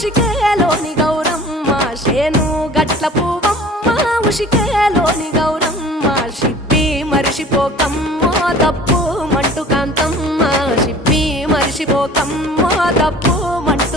ఉషికేలోని గౌరమ్మ శేను గట్ల పువ్వమ్మ ఉషికేలోని గౌరమ్మ షిప్పి మరిషిపోకమ్మ తప్పు మంటు కాంతమ్మ షిప్పి మరిషిపోకమ్మ తప్పు